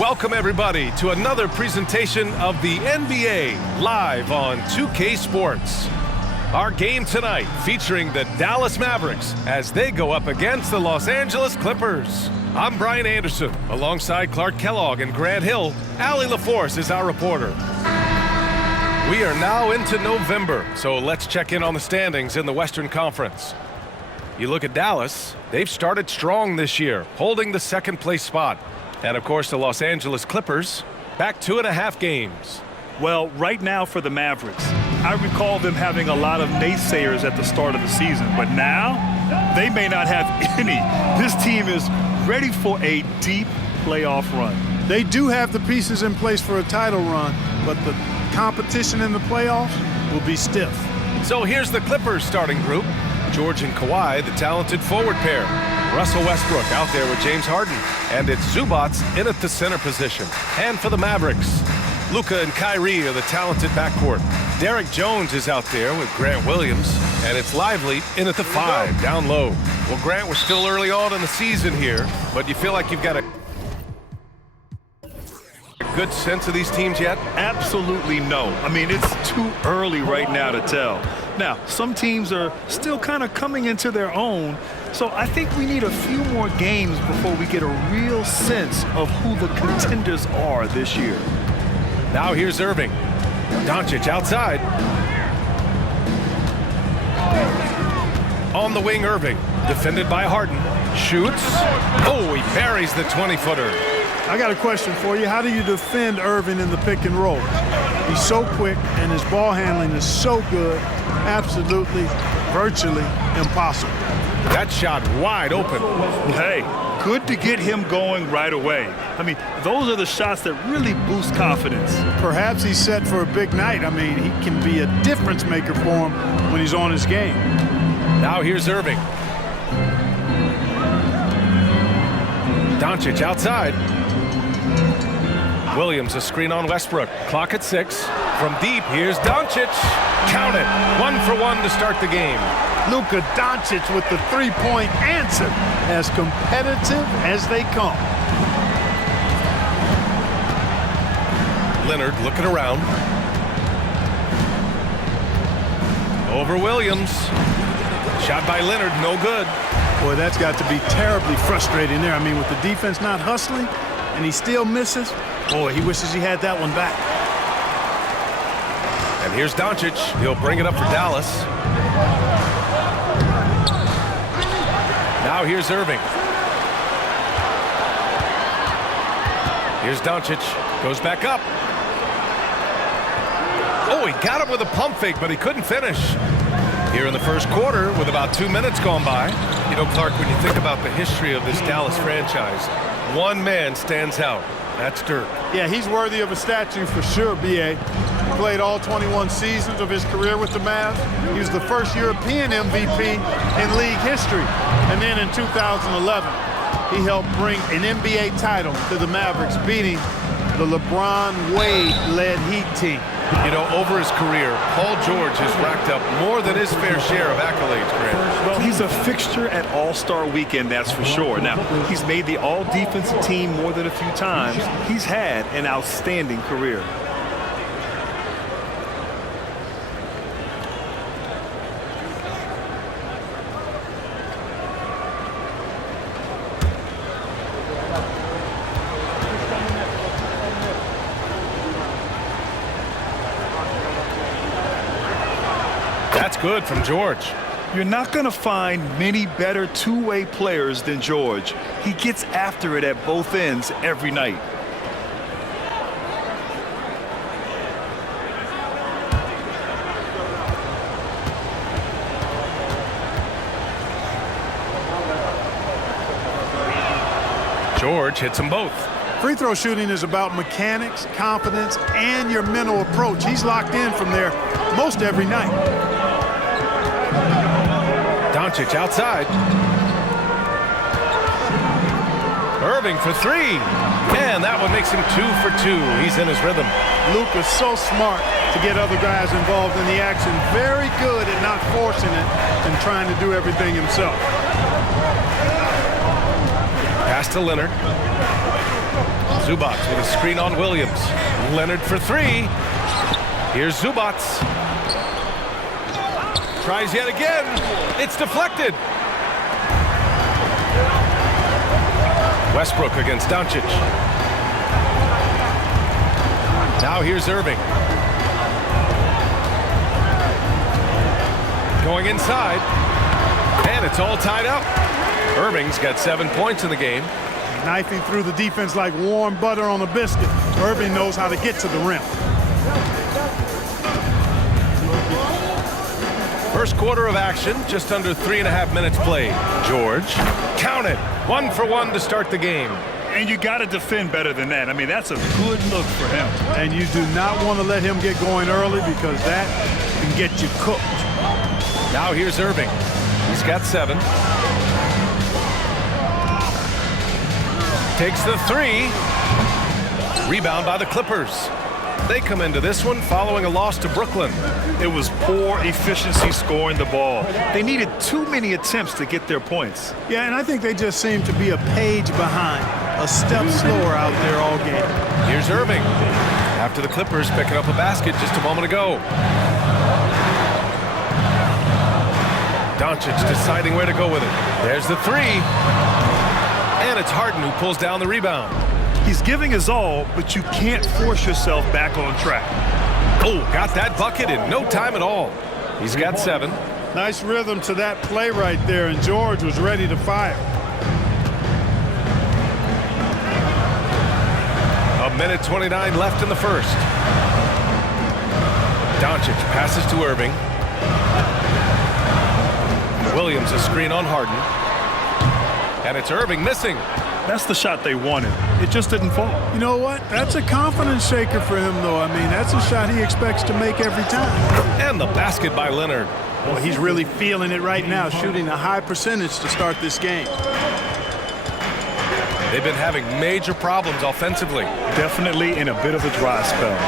Welcome, everybody, to another presentation of the NBA live on 2K Sports. Our game tonight featuring the Dallas Mavericks as they go up against the Los Angeles Clippers. I'm Brian Anderson, alongside Clark Kellogg and Grant Hill. Allie LaForce is our reporter. We are now into November, so let's check in on the standings in the Western Conference. You look at Dallas, they've started strong this year, holding the second-place spot. And, of course, the Los Angeles Clippers, back 2.5 games. Well, right now for the Mavericks, I recall them having a lot of naysayers at the start of the season, but now they may not have any. This team is ready for a deep playoff run. They do have the pieces in place for a title run, but the competition in the playoffs will be stiff. So here's the Clippers starting group. George and Kawhi, the talented forward pair. Russell Westbrook out there with James Harden. And it's Zubac in at the center position. And for the Mavericks, Luka and Kyrie are the talented backcourt. Derek Jones is out there with Grant Williams. And it's Lively in at the 5, down low. Well, Grant, we're still early on in the season here, but you feel like you've got a good sense of these teams yet? Absolutely no. I mean, it's too early right now to tell. Now, some teams are still kind of coming into their own, so I think we need a few more games before we get a real sense of who the contenders are this year. Now here's Irving. Doncic outside. On the wing, Irving. Defended by Harden. Shoots. Oh, he buries the 20-footer. I got a question for you. How do you defend Irving in the pick and roll? He's so quick and his ball handling is so good. Absolutely, virtually impossible. That shot wide open. Hey, good to get him going right away. I mean, those are the shots that really boost confidence. Perhaps he's set for a big night. I mean, he can be a difference maker for him when he's on his game. Now here's Irving. Doncic outside. Williams a screen on Westbrook. Clock at 6. From deep, here's Doncic. Count it. 1 for 1 to start the game. Luka Doncic with the three-point answer. As competitive as they come. Leonard looking around. Over Williams. Shot by Leonard, no good. Boy, that's got to be terribly frustrating there. I mean, with the defense not hustling and he still misses, boy, he wishes he had that one back. And here's Doncic. He'll bring it up for Dallas. Now here's Irving. Here's Doncic. Goes back up. Oh, he got him with a pump fake, but he couldn't finish. Here in the first quarter, with about 2 minutes gone by. You know, Clark, when you think about the history of this Dallas franchise, one man stands out. That's Dirk. Yeah, he's worthy of a statue for sure, B.A. He played all 21 seasons of his career with the Mavs. He was the first European MVP in league history. And then in 2011, he helped bring an NBA title to the Mavericks, beating the LeBron Wade-led Heat team. You know, over his career, Paul George has racked up more than his fair share of accolades, Grant. Well, he's a fixture at All-Star Weekend, that's for sure. Now, he's made the All-Defensive team more than a few times. He's had an outstanding career. That's good from George. You're not going to find many better two-way players than George. He gets after it at both ends every night. George hits them both. Free throw shooting is about mechanics, confidence, and your mental approach. He's locked in from there most every night. Doncic outside. Irving for 3. And that one makes him 2 for 2. He's in his rhythm. Luka's so smart to get other guys involved in the action. Very good at not forcing it and trying to do everything himself. Pass to Leonard. Zubac with a screen on Williams. Leonard for three. Here's Zubac. Tries yet again. It's deflected. Westbrook against Doncic. Now here's Irving. Going inside. And it's all tied up. Irving's got 7 points in the game. Knifing through the defense like warm butter on a biscuit. Irving knows how to get to the rim. First quarter of action, just under 3.5 minutes played. George, count it. 1 for 1 to start the game. And you got to defend better than that. I mean, that's a good look for him. And you do not want to let him get going early because that can get you cooked. Now here's Irving. He's got 7. Takes the 3. Rebound by the Clippers. They come into this one following a loss to Brooklyn. It was poor efficiency scoring the ball. They needed too many attempts to get their points. Yeah, and I think they just seem to be a page behind, a step slower out there all game. Here's Irving. After the Clippers picking up a basket just a moment ago. Doncic deciding where to go with it. There's the 3. And it's Harden who pulls down the rebound. He's giving his all, but you can't force yourself back on track. Oh, got that bucket in no time at all. He's got 7. Nice rhythm to that play right there, and George was ready to fire. A minute 29 left in the first. Doncic passes to Irving. Williams a screen on Harden. And it's Irving missing. That's the shot they wanted. It just didn't fall. You know what? That's a confidence shaker for him, though. I mean, that's a shot he expects to make every time. And the basket by Leonard. Boy, he's really feeling it right now, shooting a high percentage to start this game. They've been having major problems offensively. Definitely in a bit of a dry spell.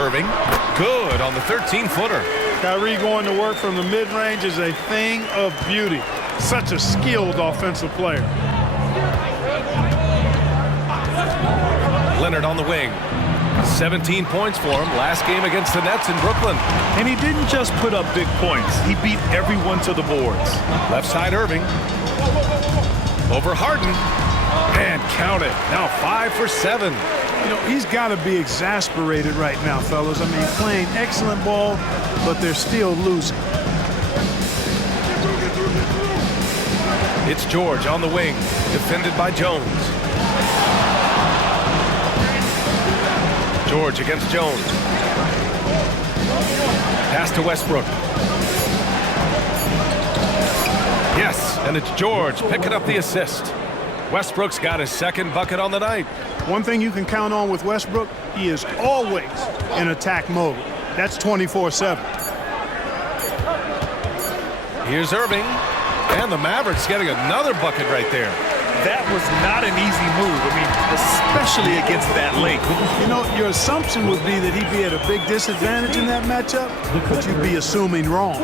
Irving, good on the 13-footer. Kyrie going to work from the mid-range is a thing of beauty. Such a skilled offensive player. Leonard on the wing. 17 points for him last game against the Nets in Brooklyn. And he didn't just put up big points. He beat everyone to the boards. Left side Irving. Over Harden. And count it. Now 5 for 7. You know, he's got to be exasperated right now, fellas. I mean, playing excellent ball, but they're still losing. It's George on the wing, defended by Jones. George against Jones. Pass to Westbrook. Yes, and it's George picking up the assist. Westbrook's got his second bucket on the night. One thing you can count on with Westbrook, he is always in attack mode. That's 24/7. Here's Irving. And the Mavericks getting another bucket right there. That was not an easy move. I mean, especially against that length. You know, your assumption would be that he'd be at a big disadvantage in that matchup, but you'd be assuming wrong.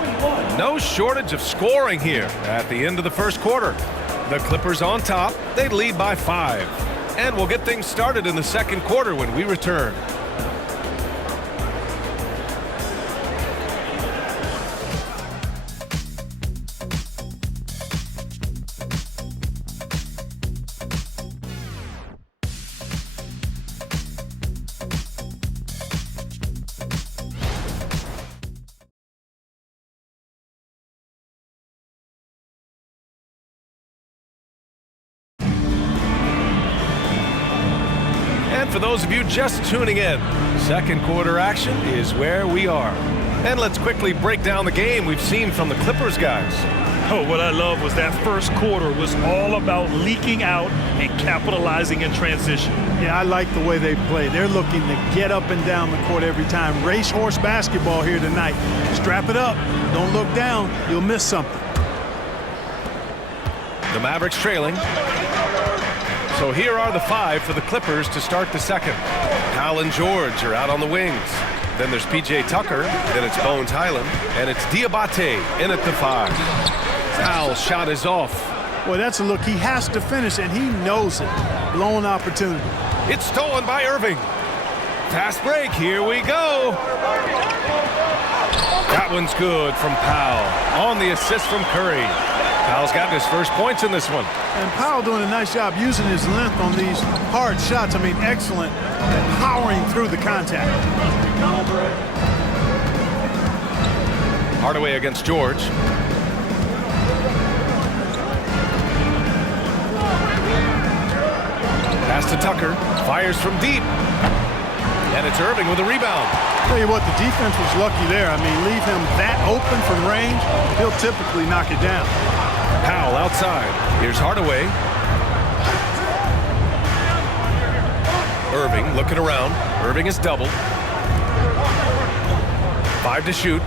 No shortage of scoring here at the end of the first quarter. The Clippers on top. They lead by 5. And we'll get things started in the second quarter when we return. For those of you just tuning in, second quarter action is where we are. And let's quickly break down the game we've seen from the Clippers guys. Oh, what I love was that first quarter was all about leaking out and capitalizing in transition. Yeah, I like the way they play. They're looking to get up and down the court every time. Racehorse basketball here tonight. Strap it up. Don't look down. You'll miss something. The Mavericks trailing. So here are the 5 for the Clippers to start the second. Kyle and George are out on the wings. Then there's P.J. Tucker. Then it's Bones Highland. And it's Diabate in at the 5. Kyle's shot is off. Boy, that's a look he has to finish, and he knows it. Blown opportunity. It's stolen by Irving. Fast break, here we go. That one's good from Powell on the assist from Curry. Powell's gotten his first points in this one. And Powell doing a nice job using his length on these hard shots. I mean, excellent at powering through the contact. Hardaway against George. Pass to Tucker. Fires from deep. And it's Irving with a rebound. Tell you what, the defense was lucky there. I mean, leave him that open from range, he'll typically knock it down. Powell outside. Here's Hardaway. Irving looking around. Irving is doubled. 5 to shoot.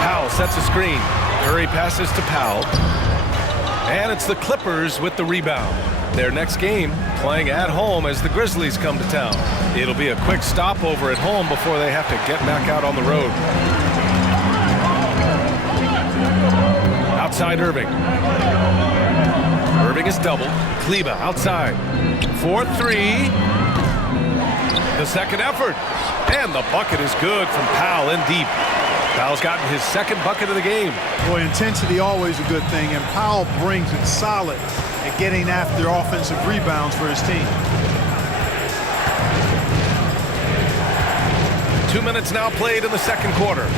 Powell sets a screen. Curry passes to Powell. And it's the Clippers with the rebound. Their next game playing at home as the Grizzlies come to town. It'll be a quick stopover at home before they have to get back out on the road. Outside Irving. Irving is doubled. Kleba outside. 4-3. The second effort. And the bucket is good from Powell in deep. Powell's gotten his second bucket of the game. Boy, intensity always a good thing, and Powell brings it solid at getting after offensive rebounds for his team. 2 minutes now played in the second quarter.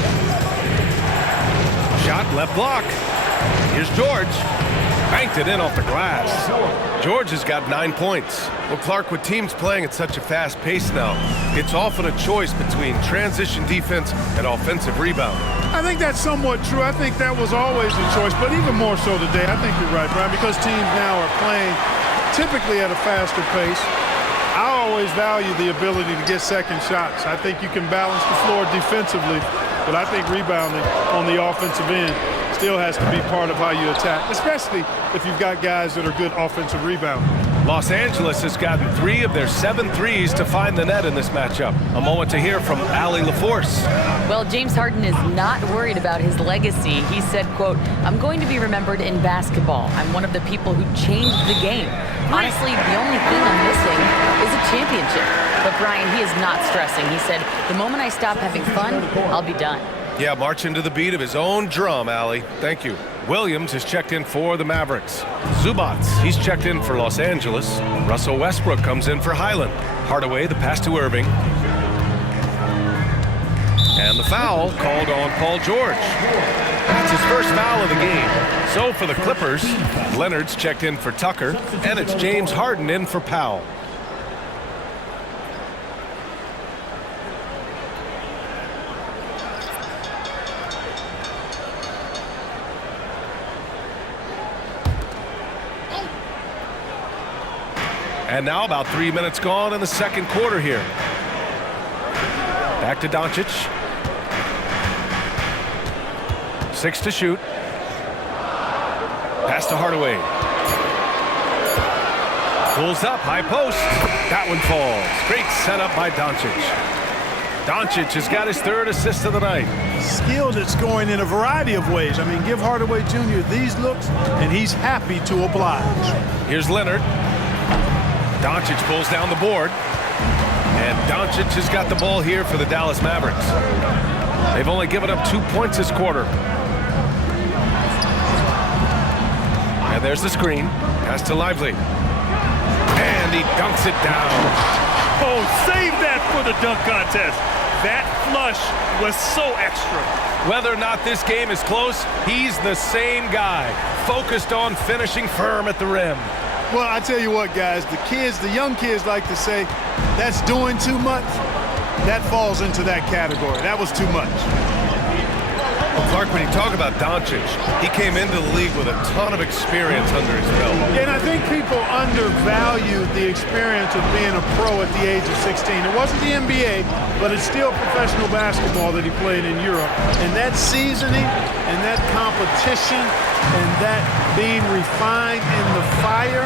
Shot left block. Here's George. Banked it in off the glass. George has got 9 points. Well, Clark, with teams playing at such a fast pace now, it's often a choice between transition defense and offensive rebound. I think that's somewhat true. I think that was always the choice, but even more so today. I think you're right, Brian, because teams now are playing typically at a faster pace. I always value the ability to get second shots. I think you can balance the floor defensively, but I think rebounding on the offensive end still has to be part of how you attack, especially if you've got guys that are good offensive rebounders. Los Angeles has gotten 3 of their 7 threes to find the net in this matchup. A moment to hear from Allie LaForce. Well, James Harden is not worried about his legacy. He said, quote, "I'm going to be remembered in basketball. I'm one of the people who changed the game. Honestly, the only thing I'm missing is a championship." But Brian, he is not stressing. He said, "The moment I stop having fun, I'll be done." Yeah, marching to the beat of his own drum, Allie. Thank you. Williams has checked in for the Mavericks. Zubats, he's checked in for Los Angeles. Russell Westbrook comes in for Highland. Hardaway, the pass to Irving. And the foul called on Paul George. That's his first foul of the game. So for the Clippers, Leonard's checked in for Tucker, and it's James Harden in for Powell. And now about 3 minutes gone in the second quarter here. Back to Doncic. 6 to shoot. Pass to Hardaway. Pulls up, high post. That one falls. Great setup by Doncic. Doncic has got his 3rd assist of the night. Skilled at scoring in a variety of ways. I mean, give Hardaway Jr. these looks, and he's happy to oblige. Here's Leonard. Doncic pulls down the board. And Doncic has got the ball here for the Dallas Mavericks. They've only given up 2 points this quarter. And there's the screen. Pass to Lively. And he dunks it down. Oh, save that for the dunk contest. That flush was so extra. Whether or not this game is close, he's the same guy, focused on finishing firm at the rim. Well, I tell you what, guys, the young kids like to say, that's doing too much. That falls into that category. That was too much. Well, Clark, when you talk about Doncic, he came into the league with a ton of experience under his belt. And I think people undervalue the experience of being a pro at the age of 16. It wasn't the NBA, but it's still professional basketball that he played in Europe. And that seasoning and that competition and that being refined in the fire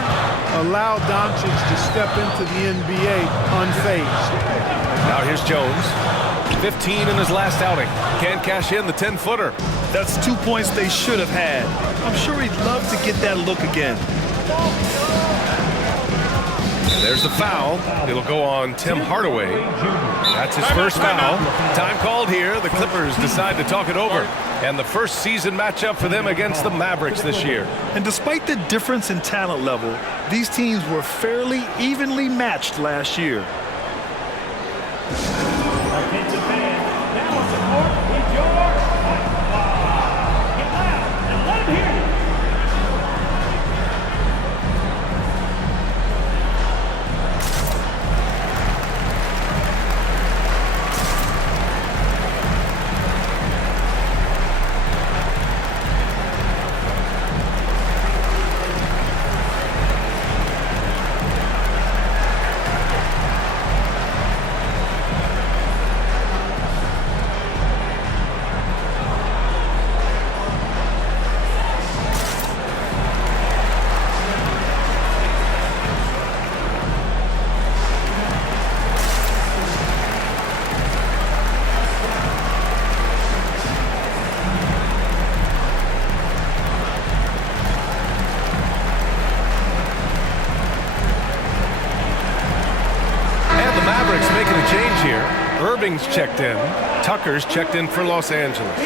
allowed Doncic to step into the NBA unfazed. Now here's Jones. 15 in his last outing. Can't cash in the 10-footer. That's 2 points they should have had. I'm sure he'd love to get that look again. And there's the foul. It'll go on Tim Hardaway. That's his first foul. Time called here. The Clippers decide to talk it over. And the first season matchup for them against the Mavericks this year. And despite the difference in talent level, these teams were fairly evenly matched last year. Offensive fans, now support with your get loud and let them hear you. Irving's checked in. Tucker's checked in for Los Angeles.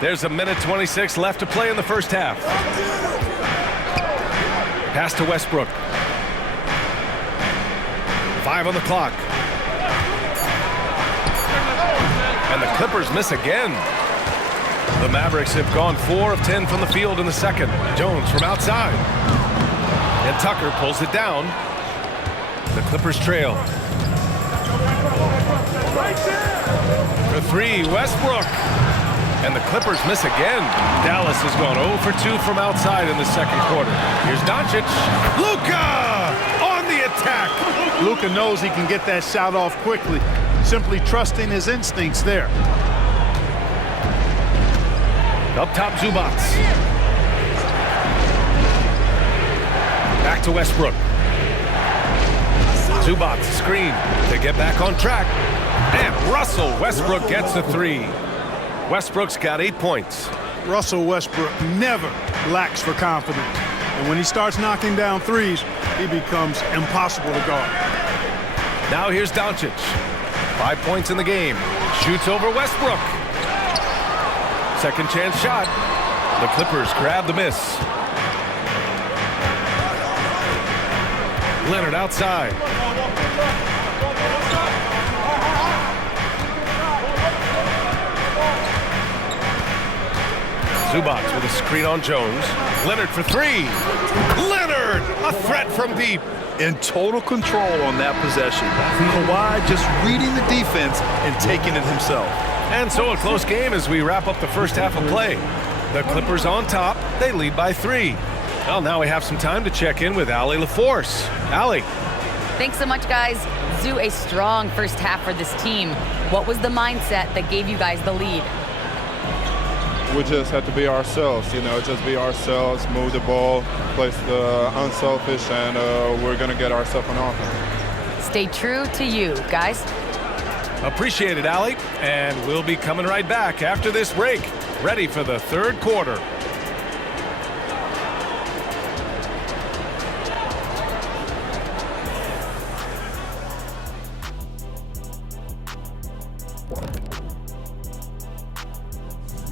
There's a minute 26 left to play in the first half. Pass to Westbrook. 5 on the clock. And the Clippers miss again. The Mavericks have gone 4 of 10 from the field in the second. Jones from outside. And Tucker pulls it down. The Clippers trail. For 3, Westbrook. And the Clippers miss again. Dallas has gone 0 for 2 from outside in the second quarter. Here's Doncic. Luka on the attack. Luka knows he can get that shot off quickly, simply trusting his instincts there. Up top, Zubac. Back to Westbrook. Zubac screen. They get back on track. And Russell Westbrook gets the 3. Westbrook's got 8 points. Russell Westbrook never lacks for confidence. And when he starts knocking down threes, he becomes impossible to guard. Now here's Doncic. 5 points in the game. Shoots over Westbrook. Second chance shot. The Clippers grab the miss. Leonard outside. Zubac with a screen on Jones. Leonard for 3. Leonard, a threat from deep. In total control on that possession. Kawhi just reading the defense and taking it himself. And so a close game as we wrap up the first half of play. The Clippers on top. They lead by 3. Well, now we have some time to check in with Allie LaForce. Allie. Thanks so much, guys. Zoo, a strong first half for this team. What was the mindset that gave you guys the lead? We just have to be ourselves, just be ourselves, move the ball, play unselfish, and we're going to get ourselves an offense. Stay true to you, guys. Appreciate it, Allie. And we'll be coming right back after this break, ready for the third quarter.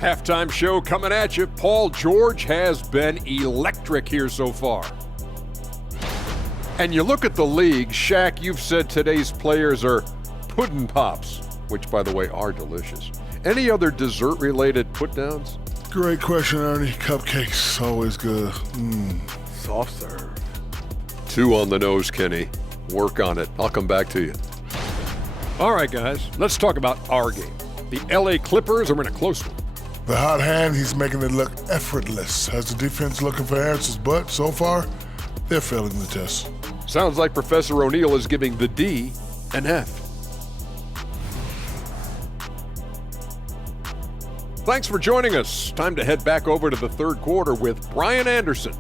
Halftime show coming at you. Paul George has been electric here so far. And you look at the league, Shaq, you've said today's players are pudding pops, which, by the way, are delicious. Any other dessert-related put-downs? Great question, Ernie. Cupcakes, always good. Soft serve. 2 on the nose, Kenny. Work on it. I'll come back to you. All right, guys, let's talk about our game. The LA Clippers are in a close one. The hot hand, he's making it look effortless. Has the defense looking for answers, but so far, they're failing the test. Sounds like Professor O'Neal is giving the D an F. Thanks for joining us. Time to head back over to the third quarter with Brian Anderson.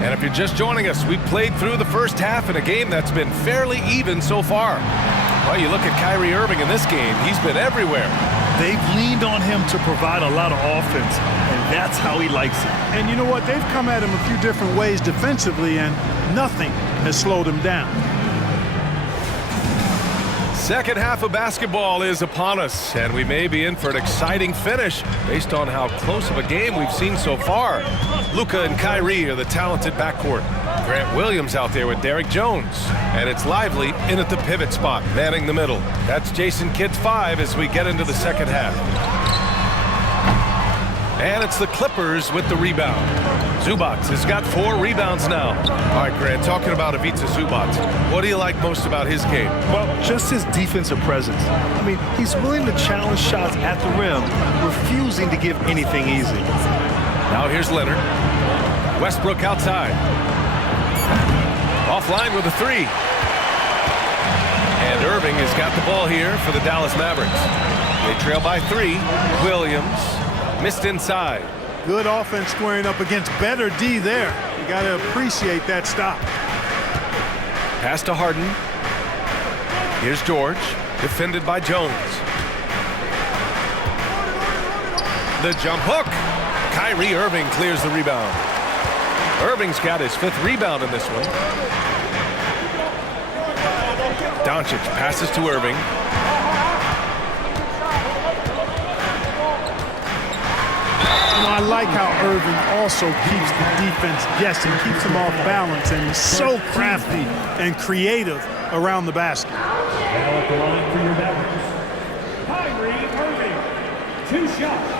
And if you're just joining us, we played through the first half in a game that's been fairly even so far. Well, you look at Kyrie Irving in this game, he's been everywhere. They've leaned on him to provide a lot of offense, and that's how he likes it. And you know what? They've come at him a few different ways defensively, and nothing has slowed him down. Second half of basketball is upon us, and we may be in for an exciting finish based on how close of a game we've seen so far. Luka and Kyrie are the talented backcourt. Grant Williams out there with Derrick Jones. And it's Lively in at the pivot spot, manning the middle. That's Jason Kidd's 5 as we get into the second half. And it's the Clippers with the rebound. Zubac has got 4 rebounds now. All right, Grant, talking about Ivica Zubac, what do you like most about his game? Well, just his defensive presence. I mean, he's willing to challenge shots at the rim, refusing to give anything easy. Now here's Leonard. Westbrook outside. Offline with a 3. And Irving has got the ball here for the Dallas Mavericks. They trail by 3. Williams missed inside. Good offense squaring up against better D there. You got to appreciate that stop. Pass to Harden. Here's George, defended by Jones. The jump hook. Kyrie Irving clears the rebound. Irving's got his 5th rebound in this one. Doncic passes to Irving. I like how Irving also keeps the defense guessing, keeps them off balance, and is so crafty and creative around the basket. Now at the line for your Mavericks, Kyrie Irving, 2 shots.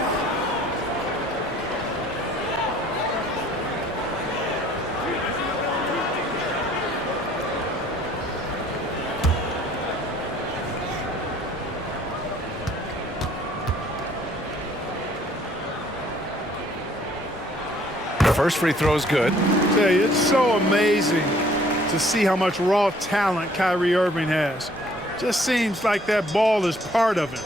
First free throw is good. I tell you, it's so amazing to see how much raw talent Kyrie Irving has. Just seems like that ball is part of it.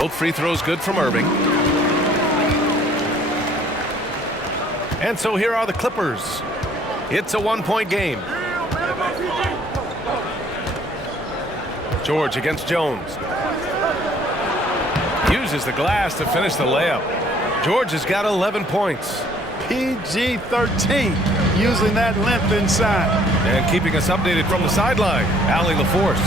Both free throws good from Irving. And so here are the Clippers. It's a 1-point game. George against Jones. Uses the glass to finish the layup. George has got 11 points. PG-13, using that length inside. And keeping us updated from the sideline, Allie LaForce.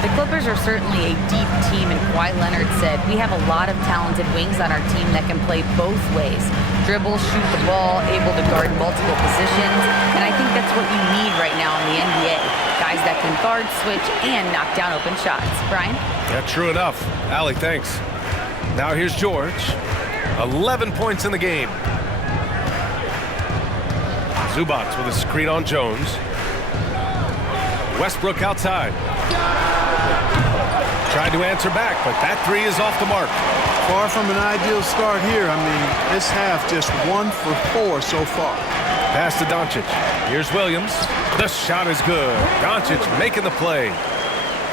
The Clippers are certainly a deep team, and Kawhi Leonard said, we have a lot of talented wings on our team that can play both ways. Dribble, shoot the ball, able to guard multiple positions, and I think that's what you need right now in the NBA. Guys that can guard, switch, and knock down open shots. Brian? Yeah, true enough. Allie, thanks. Now here's George. 11 points in the game. Zubac with a screen on Jones. Westbrook outside. Tried to answer back, but that 3 is off the mark. Far from an ideal start here. I mean, this half just 1 for 4 so far. Pass to Doncic. Here's Williams. The shot is good. Doncic making the play.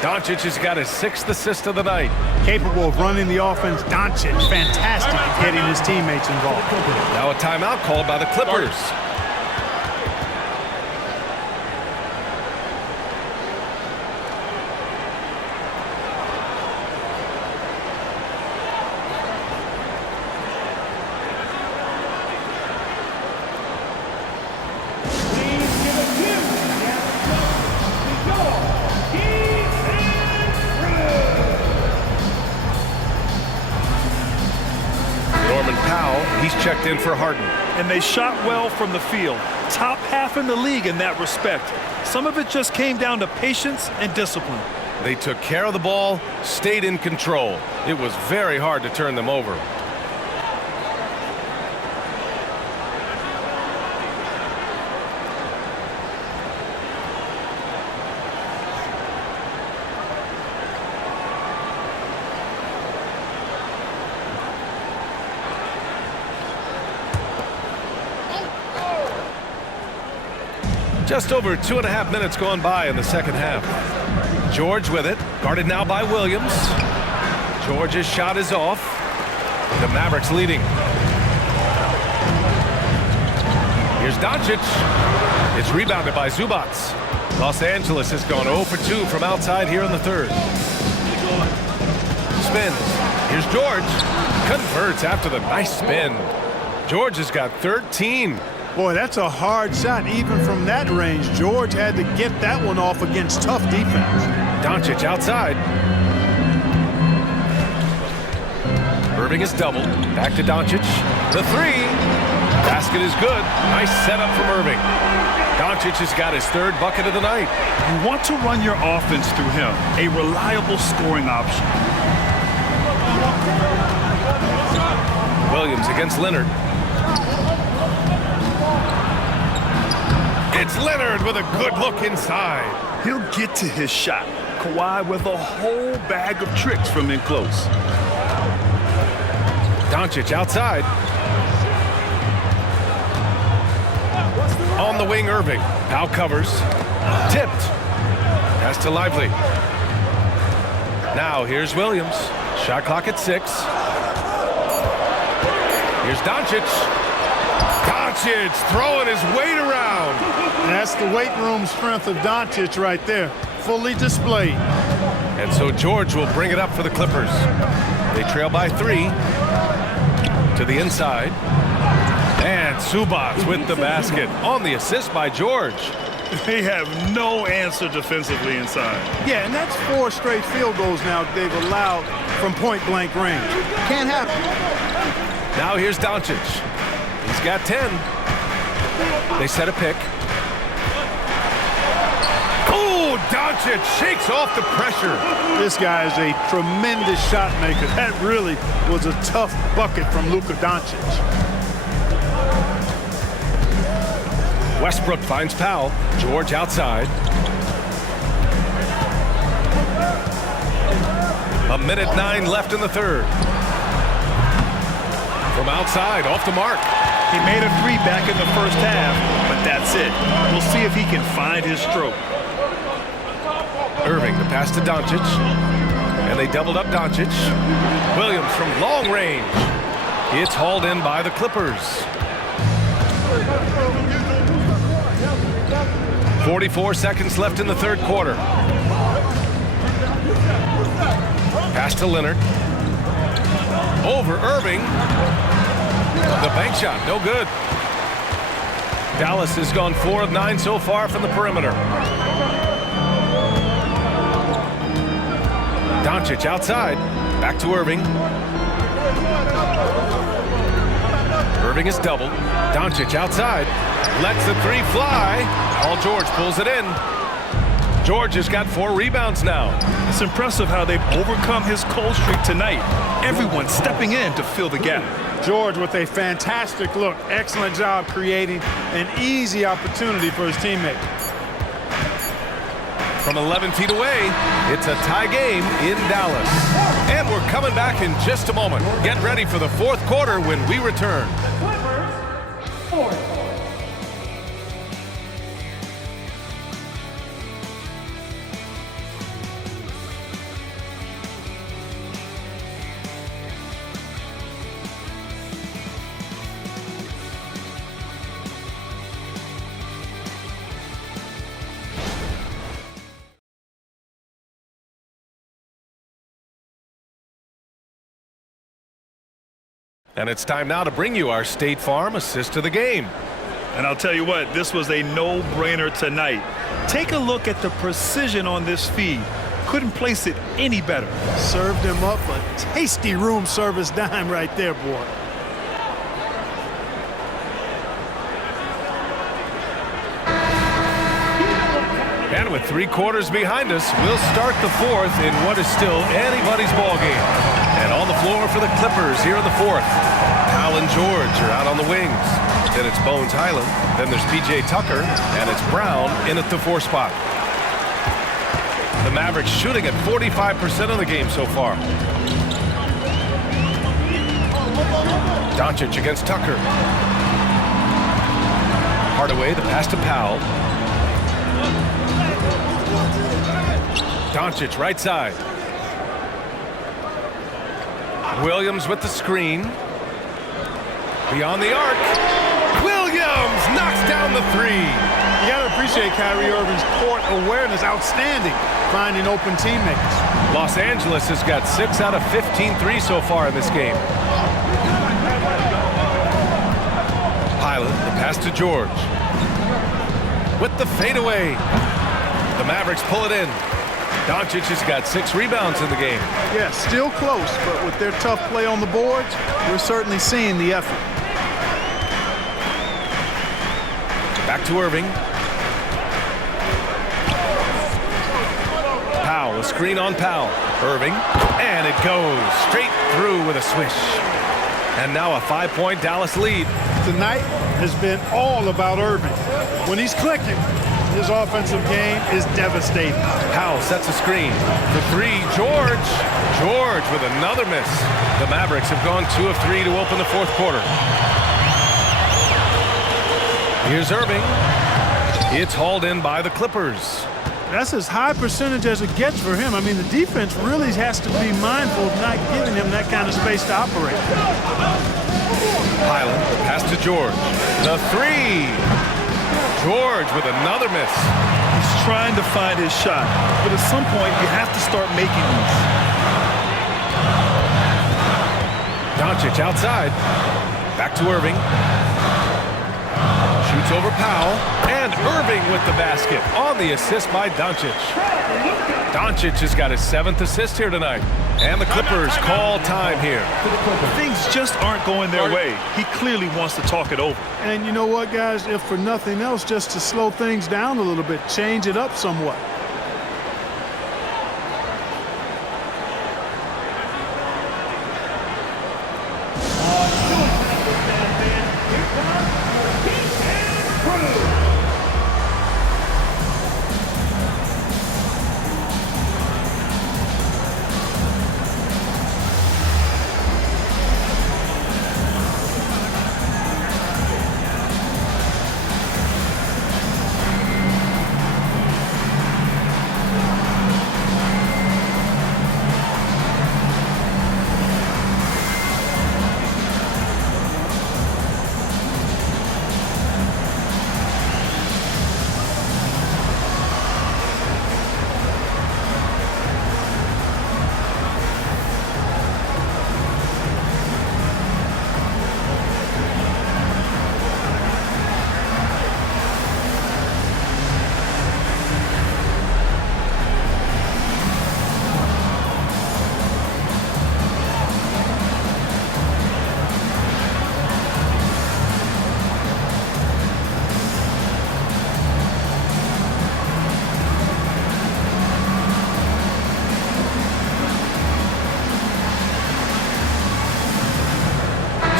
Doncic has got his 6th assist of the night. Capable of running the offense. Doncic, fantastic at getting his teammates involved. Now a timeout called by the Clippers. He's checked in for Harden. And they shot well from the field. Top half in the league in that respect. Some of it just came down to patience and discipline. They took care of the ball, stayed in control. It was very hard to turn them over. Just over 2.5 minutes gone by in the second half. George with it, guarded now by Williams. George's shot is off. The Mavericks leading. Here's Doncic. It's rebounded by Zubac. Los Angeles has gone 0 for 2 from outside here in the third. Spins. Here's George. Converts after the nice spin. George has got 13. Boy, that's a hard shot even from that range. George had to get that one off against tough defense. Doncic outside. Irving is doubled. Back to Doncic. The three. Basket is good. Nice setup from Irving. Doncic has got his third bucket of the night. You want to run your offense through him, a reliable scoring option. Williams against Leonard. It's Leonard with a good look inside. He'll get to his shot. Kawhi with a whole bag of tricks from in close. Doncic outside. On the wing, Irving. Powell covers. Tipped. Pass to Lively. Now here's Williams. Shot clock at 6. Here's Doncic. Doncic throwing his weight around. That's the weight room strength of Doncic right there. Fully displayed. And so George will bring it up for the Clippers. They trail by 3. To the inside. And Zubac with the basket on the assist by George. They have no answer defensively inside. Yeah, and that's 4 straight field goals now they've allowed from point-blank range. Can't happen. Now here's Doncic. He's got 10. They set a pick. Oh, Doncic shakes off the pressure. This guy is a tremendous shot maker. That really was a tough bucket from Luka Doncic. Westbrook finds Powell. George outside. 1:09 left in the third. From outside, off the mark. He made a 3 back in the first half, but that's it. We'll see if he can find his stroke. Irving, the pass to Doncic. And they doubled up Doncic. Williams from long range. It's hauled in by the Clippers. 44 seconds left in the third quarter. Pass to Leonard. Over Irving. The bank shot, no good. Dallas has gone 4 of 9 so far from the perimeter. Doncic outside. Back to Irving. Irving is doubled. Doncic outside. Lets the 3 fly. Paul George pulls it in. George has got 4 rebounds now. It's impressive how they've overcome his cold streak tonight. Everyone stepping in to fill the gap. George with a fantastic look. Excellent job creating an easy opportunity for his teammate. From 11 feet away, it's a tie game in Dallas. And we're coming back in just a moment. Get ready for the fourth quarter when we return. And it's time now to bring you our State Farm assist of the game. And I'll tell you what, this was a no-brainer tonight. Take a look at the precision on this feed. Couldn't place it any better. Served him up a tasty room service dime right there, boy. And with 3 quarters behind us, we'll start the fourth in what is still anybody's ball game. And on the floor for the Clippers here in the fourth. Powell and George are out on the wings. Then it's Bones Highland. Then there's P.J. Tucker. And it's Brown in at the 4 spot. The Mavericks shooting at 45% of the game so far. Doncic against Tucker. Hardaway, the pass to Powell. Doncic right side. Williams with the screen. Beyond the arc. Williams knocks down the three. You got to appreciate Kyrie Irving's court awareness. Outstanding. Finding open teammates. Los Angeles has got 6 out of 15 threes so far in this game. Pilot, the pass to George. With the fadeaway. The Mavericks pull it in. Doncic has got 6 rebounds in the game. Yeah, still close, but with their tough play on the boards, we're certainly seeing the effort. Back to Irving. Powell, a screen on Powell. Irving, and it goes straight through with a swish. And now a 5-point Dallas lead. Tonight has been all about Irving. When he's clicking, his offensive game is devastating. Powell sets a screen. For 3, George. George with another miss. The Mavericks have gone 2 of 3 to open the fourth quarter. Here's Irving. It's hauled in by the Clippers. That's as high percentage as it gets for him. I mean, the defense really has to be mindful of not giving him that kind of space to operate. Highland, pass to George. The 3. George with another miss. He's trying to find his shot, but at some point you have to start making these. Doncic outside. Back to Irving. Shoots over Powell. And Irving with the basket on the assist by Doncic. Doncic has got his 7th assist here tonight. And the Clippers call time here. Things just aren't going their way. He clearly wants to talk it over. And you know what, guys? If for nothing else, just to slow things down a little bit, change it up somewhat.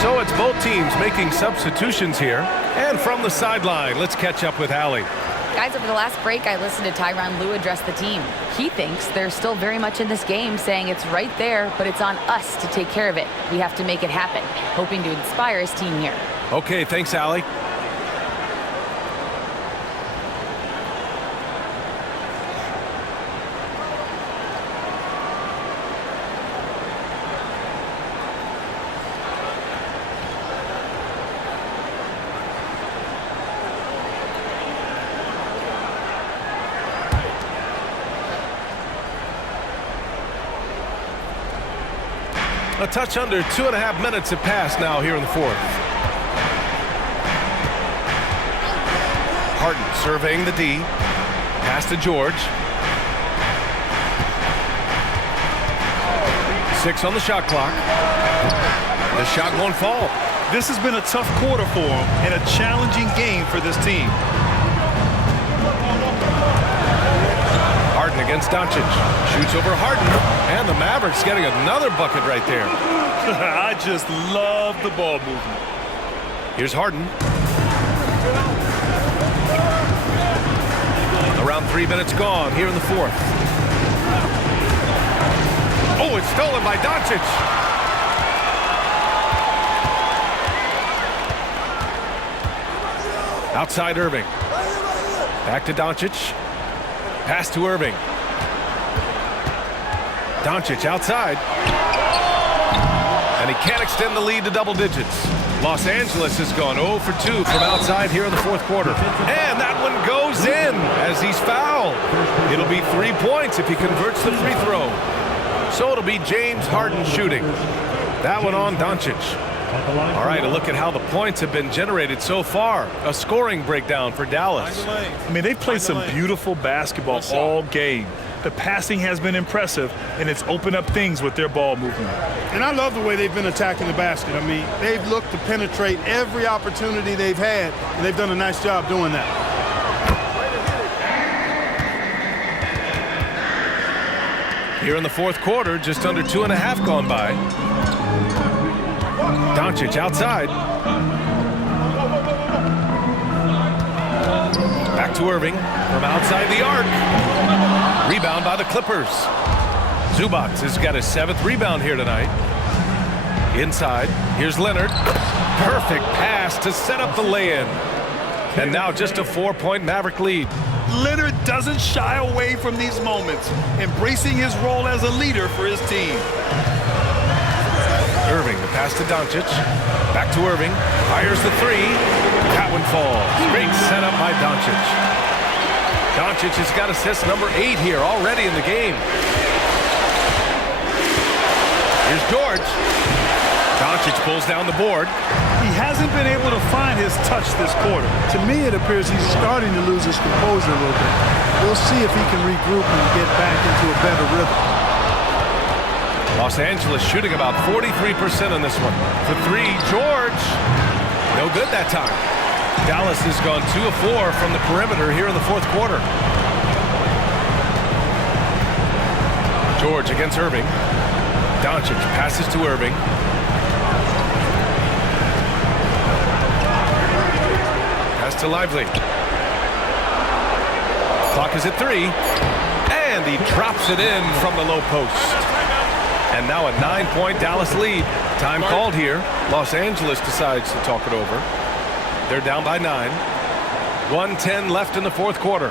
So it's both teams making substitutions here. And from the sideline, let's catch up with Allie. Guys, over the last break, I listened to Tyronn Lue address the team. He thinks they're still very much in this game, saying it's right there, but it's on us to take care of it. We have to make it happen, hoping to inspire his team here. Okay, thanks, Allie. A touch under 2.5 minutes have passed now here in the fourth. Harden surveying the D. Pass to George. 6 on the shot clock. The shot won't fall. This has been a tough quarter for him and a challenging game for this team. Harden against Doncic. Shoots over Harden. And the Mavericks getting another bucket right there. I just love the ball movement. Here's Harden. Around 3 minutes gone here in the fourth. Oh, it's stolen by Doncic. Outside Irving. Back to Doncic. Pass to Irving. Doncic outside. And he can't extend the lead to double digits. Los Angeles has gone 0 for 2 from outside here in the fourth quarter. And that one goes in as he's fouled. It'll be 3 points if he converts the free throw. So it'll be James Harden shooting. That one on Doncic. All right, a look at how the points have been generated so far. A scoring breakdown for Dallas. I mean, they've played some beautiful basketball all game. The passing has been impressive, and it's opened up things with their ball movement. And I love the way they've been attacking the basket. I mean, they've looked to penetrate every opportunity they've had, and they've done a nice job doing that. Here in the fourth quarter, just under 2.5 gone by. Doncic outside. Back to Irving from outside the arc. Rebound by the Clippers. Zubac has got his 7th rebound here tonight. Inside, here's Leonard. Perfect pass to set up the lay-in. And now just a 4-point Maverick lead. Leonard doesn't shy away from these moments, embracing his role as a leader for his team. Irving, the pass to Doncic. Back to Irving. Fires the 3. That one falls. Great setup by Doncic. Doncic has got assist number 8 here already in the game. Here's George. Doncic pulls down the board. He hasn't been able to find his touch this quarter. To me, it appears he's starting to lose his composure a little bit. We'll see if he can regroup and get back into a better rhythm. Los Angeles shooting about 43% on this one. For 3, George. No good that time. Dallas has gone 2 of 4 from the perimeter here in the fourth quarter. George against Irving. Doncic passes to Irving. Pass to Lively. Clock is at 3. And he drops it in from the low post. And now a 9-point Dallas lead. Time called here. Los Angeles decides to talk it over. They're down by 9. 1:10 left in the fourth quarter.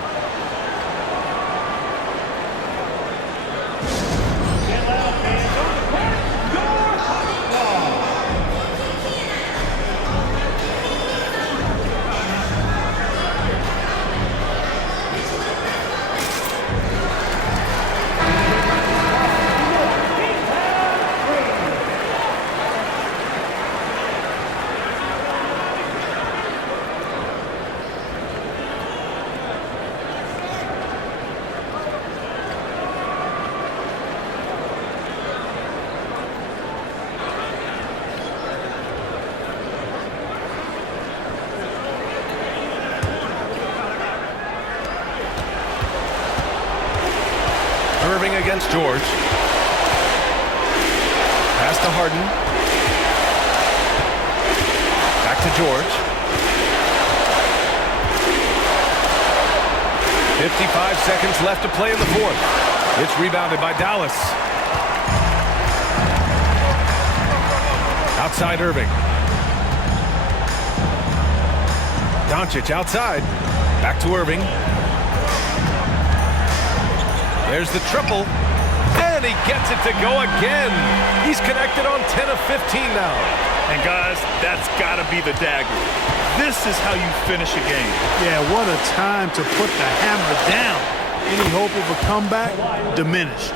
Irving against George. Pass to Harden. Back to George. 55 seconds left to play in the fourth. It's rebounded by Dallas. Outside Irving. Doncic outside. Back to Irving. There's the triple, and he gets it to go again. He's connected on 10 of 15 now. And guys, that's got to be the dagger. This is how you finish a game. Yeah, what a time to put the hammer down. Any hope of a comeback? Diminished.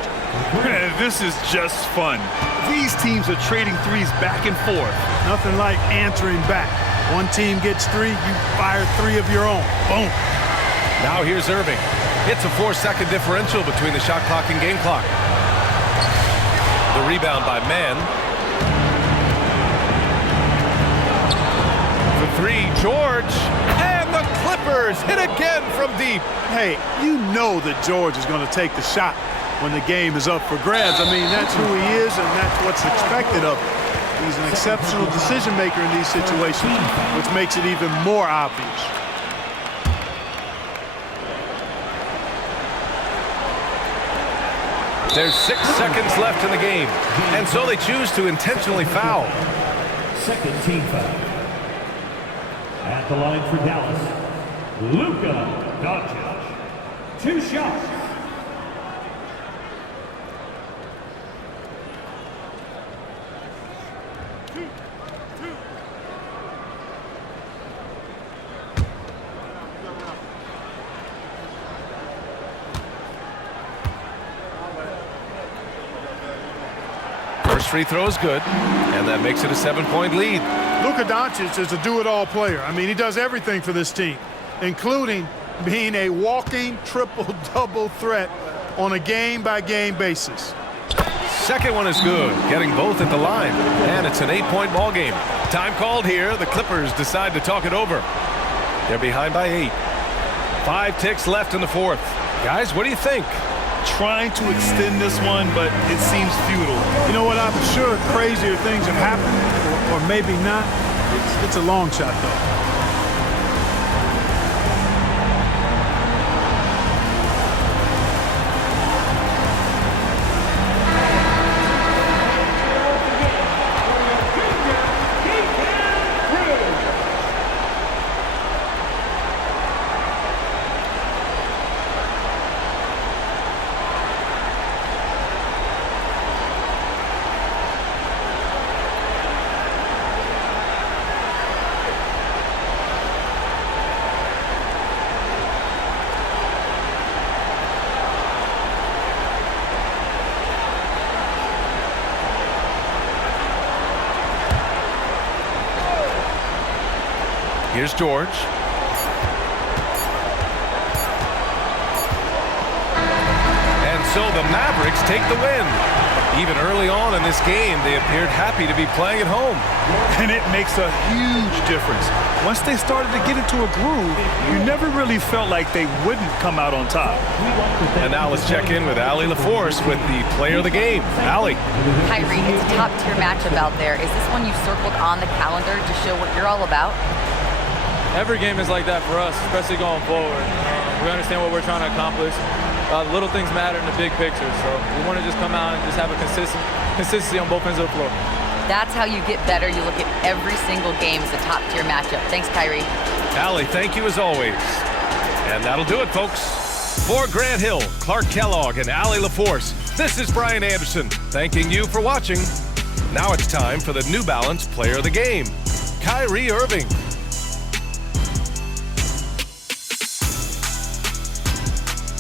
This is just fun. These teams are trading threes back and forth. Nothing like answering back. One team gets 3, you fire 3 of your own. Boom. Now here's Irving. It's a 4-second differential between the shot clock and game clock. The rebound by Mann. For 3, George. And the Clippers hit again from deep. Hey, you know that George is going to take the shot when the game is up for grabs. I mean, that's who he is, and that's what's expected of him. He's an exceptional decision maker in these situations, which makes it even more obvious. There's 6 seconds left in the game, and so they choose to intentionally foul. Second team foul. At the line for Dallas, Luka Doncic. 2 shots. First free throw is good, and that makes it a 7-point lead. Luka Doncic is a do-it-all player. I mean, he does everything for this team, including being a walking triple-double threat on a game-by-game basis. Second one is good, getting both at the line, and it's an 8-point ball game. Time called here. The Clippers decide to talk it over. They're behind by 8. 5 ticks left in the fourth. Guys, what do you think? Trying to extend this one, but it seems futile. You know what? I'm sure crazier things have happened, or maybe not. It's a long shot, though. Here's George. And so the Mavericks take the win. Even early on in this game, they appeared happy to be playing at home. And it makes a huge difference. Once they started to get into a groove, you never really felt like they wouldn't come out on top. And now let's check in with Allie LaForce with the player of the game. Allie. Kyrie, it's a top-tier matchup out there. Is this one you circled on the calendar to show what you're all about? Every game is like that for us, especially going forward. We understand what we're trying to accomplish. Little things matter in the big picture, so we want to just come out and just have a consistency on both ends of the floor. That's how you get better. You look at every single game as a top-tier matchup. Thanks, Kyrie. Allie, thank you as always. And that'll do it, folks. For Grant Hill, Clark Kellogg, and Allie LaForce, this is Brian Anderson, thanking you for watching. Now it's time for the New Balance Player of the Game, Kyrie Irving.